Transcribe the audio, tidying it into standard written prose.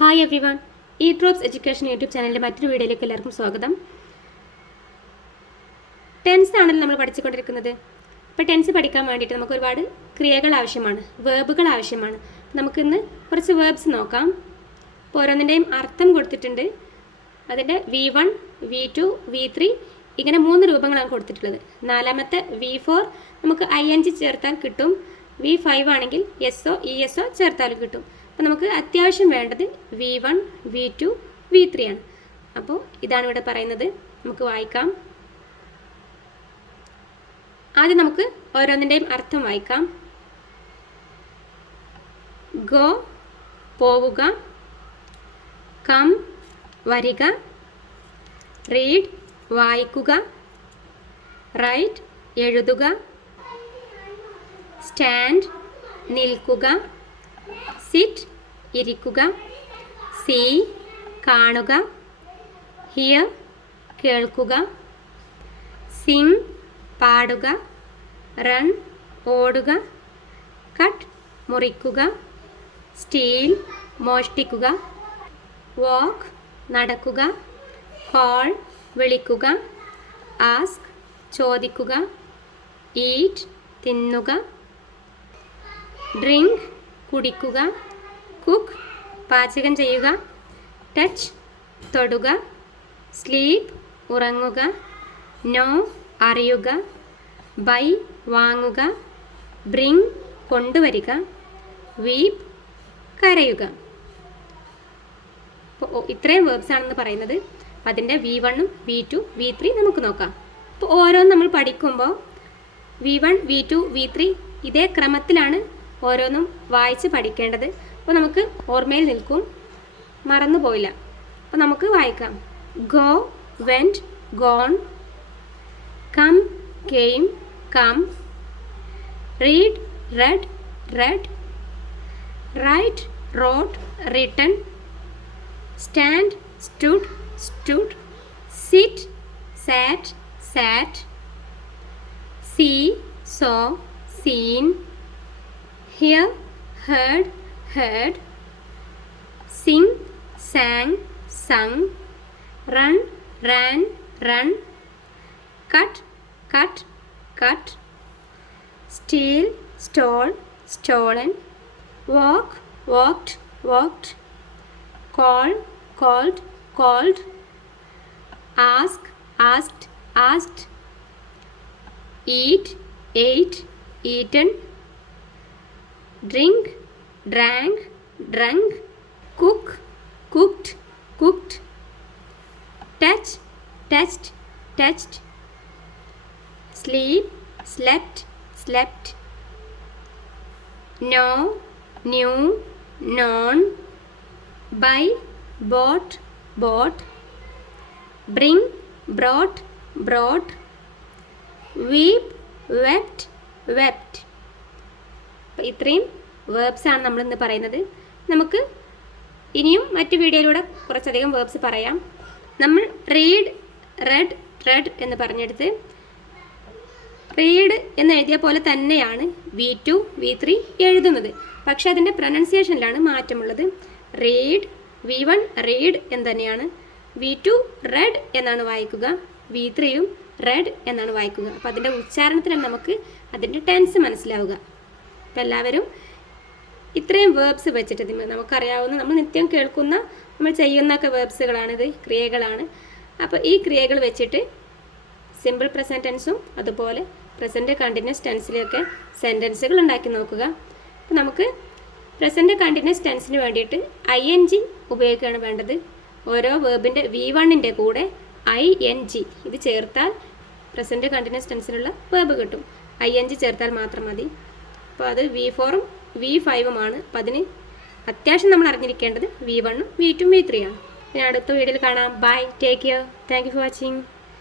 Hi every one, ഈ drops education YouTube ചാനലിൻ്റെ മറ്റൊരു വീഡിയോയിലേക്ക് എല്ലാവർക്കും സ്വാഗതം. ടെൻസ് ആണല്ലോ നമ്മൾ പഠിച്ചുകൊണ്ടിരിക്കുന്നത്. അപ്പോൾ ടെൻസ് പഠിക്കാൻ വേണ്ടിയിട്ട് നമുക്ക് ഒരുപാട് ക്രിയകൾ ആവശ്യമാണ്, വേർബുകൾ ആവശ്യമാണ്. നമുക്കിന്ന് കുറച്ച് വേർബ്സ് നോക്കാം. അപ്പോൾ ഓരോന്നിൻ്റെയും അർത്ഥം കൊടുത്തിട്ടുണ്ട്. അതിൻ്റെ V1, V2, V3 ഇങ്ങനെ 3 രൂപങ്ങളാണ് കൊടുത്തിട്ടുള്ളത്. നാലാമത്തെ V4 നമുക്ക് ING ചേർത്താൽ കിട്ടും. V5 ആണെങ്കിൽ SO ESO ചേർത്താലും കിട്ടും. അപ്പോൾ നമുക്ക് അത്യാവശ്യം വേണ്ടത് V1, V2, V3 ആണ്. അപ്പോൾ ഇതാണ് ഇവിടെ പറയുന്നത്. നമുക്ക് വായിക്കാം. ആദ്യം നമുക്ക് ഓരോന്നിൻ്റെയും അർത്ഥം വായിക്കാം. ഗോ പോവുക, കം വരിക, റീഡ് വായിക്കുക, റൈറ്റ് എഴുതുക, സ്റ്റാൻഡ് നിൽക്കുക, സിറ്റ് ഇരിക്കുക, സീ കാണുക, ഹിയർ കേൾക്കുക, സിംഗ് പാടുക, റൺ ഓടുക, കട്ട് മുറിക്കുക, സ്റ്റീൽ മോഷ്ടിക്കുക, വാക്ക് നടക്കുക, കോൾ വിളിക്കുക, ആസ്ക് ചോദിക്കുക, ഈറ്റ് തിന്നുക, ഡ്രിങ്ക് കുടിക്കുക, കുക്ക് പാചകം ചെയ്യുക, ടച്ച് തൊടുക, സ്ലീപ്പ് ഉറങ്ങുക, നോ അറിയുക, ബൈ വാങ്ങുക, ബ്രിങ് കൊണ്ടുവരിക, വീപ്പ് കരയുക. അപ്പോൾ ഇത്രയും വേർബ്സ് ആണെന്ന് പറയുന്നത്. അപ്പോൾ അതിൻ്റെ V1, V2, V3 നമുക്ക് നോക്കാം. അപ്പോൾ ഓരോന്നും നമ്മൾ പഠിക്കുമ്പോൾ V1, V2, V3 ഇതേ ക്രമത്തിലാണ് ഓരോന്നും വായിച്ച് പഠിക്കേണ്ടത്. അപ്പോൾ നമുക്ക് ഓർമ്മയിൽ നിൽക്കും, മറന്നു പോയില്ല. അപ്പോൾ നമുക്ക് വായിക്കാം. Go went gone, come came come, read read read, write wrote written, stand stood stood, sit sat sat, see saw seen, hear heard heard, sing sang sung, run ran run, cut cut cut, steal stole stolen, walk walked walked, call called called, ask asked asked, eat ate eaten, drink drank drunk, cook cooked cooked, touch touched touched, sleep slept slept, know knew known, buy bought bought, bring brought brought, weep wept wept. അപ്പോൾ ഇത്രയും verbs ആണ് നമ്മളിന്ന് പറയുന്നത്. നമുക്ക് ഇനിയും മറ്റു വീഡിയോയിലൂടെ കുറച്ചധികം വേർബ്സ് പറയാം. നമ്മൾ റീഡ് റെഡ് റെഡ് എന്ന് പറഞ്ഞെടുത്ത് റീഡ് എന്ന് എഴുതിയ പോലെ തന്നെയാണ് V2, V3 എഴുതുന്നത്. പക്ഷേ അതിൻ്റെ പ്രൊനൗൺസിയേഷനിലാണ് മാറ്റമുള്ളത്. റീഡ് V1 റീഡ് എന്ന് തന്നെയാണ്, V2 റെഡ് എന്നാണ് വായിക്കുക, V3യും റെഡ് എന്നാണ് വായിക്കുക. അപ്പോൾ അതിൻ്റെ ഉച്ചാരണത്തിലാണ് നമുക്ക് അതിൻ്റെ ടെൻസ് മനസ്സിലാവുക. അപ്പോൾ എല്ലാവരും ഇത്രയും വേർബ്സ് വെച്ചിട്ട് നമുക്കറിയാവുന്ന, നമ്മൾ നിത്യം കേൾക്കുന്ന, നമ്മൾ ചെയ്യുന്നൊക്കെ വേർബ്സുകളാണിത്, ക്രിയകളാണ്. അപ്പോൾ ഈ ക്രിയകൾ വെച്ചിട്ട് സിമ്പിൾ പ്രസൻറ്റ് ടെൻസും അതുപോലെ പ്രസൻറ്റ് കണ്ടിന്യൂസ് ടെൻസിലൊക്കെ സെൻറ്റൻസുകൾ ഉണ്ടാക്കി നോക്കുക. അപ്പോൾ നമുക്ക് പ്രസൻറ്റ് കണ്ടിന്യൂസ് ടെൻസിന് വേണ്ടിയിട്ട് ING ഉപയോഗിക്കുകയാണ് വേണ്ടത്. ഓരോ വേർബിൻ്റെ V1ൻ്റെ കൂടെ ING ഇത് ചേർത്താൽ പ്രസൻറ്റ് കണ്ടിന്യൂസ് ടെൻസിനുള്ള വേർബ് കിട്ടും. ING ചേർത്താൽ മാത്രം മതി. അപ്പോൾ അത് V4ഉം V5ഉം ആണ്. അപ്പോൾ അതിന് അത്യാവശ്യം നമ്മൾ അറിഞ്ഞിരിക്കേണ്ടത് V1ഉം V2ഉം V3 ആണ്. ഇനി അടുത്ത വീഡിയോയിൽ കാണാം. Bye, take care, thank you for watching.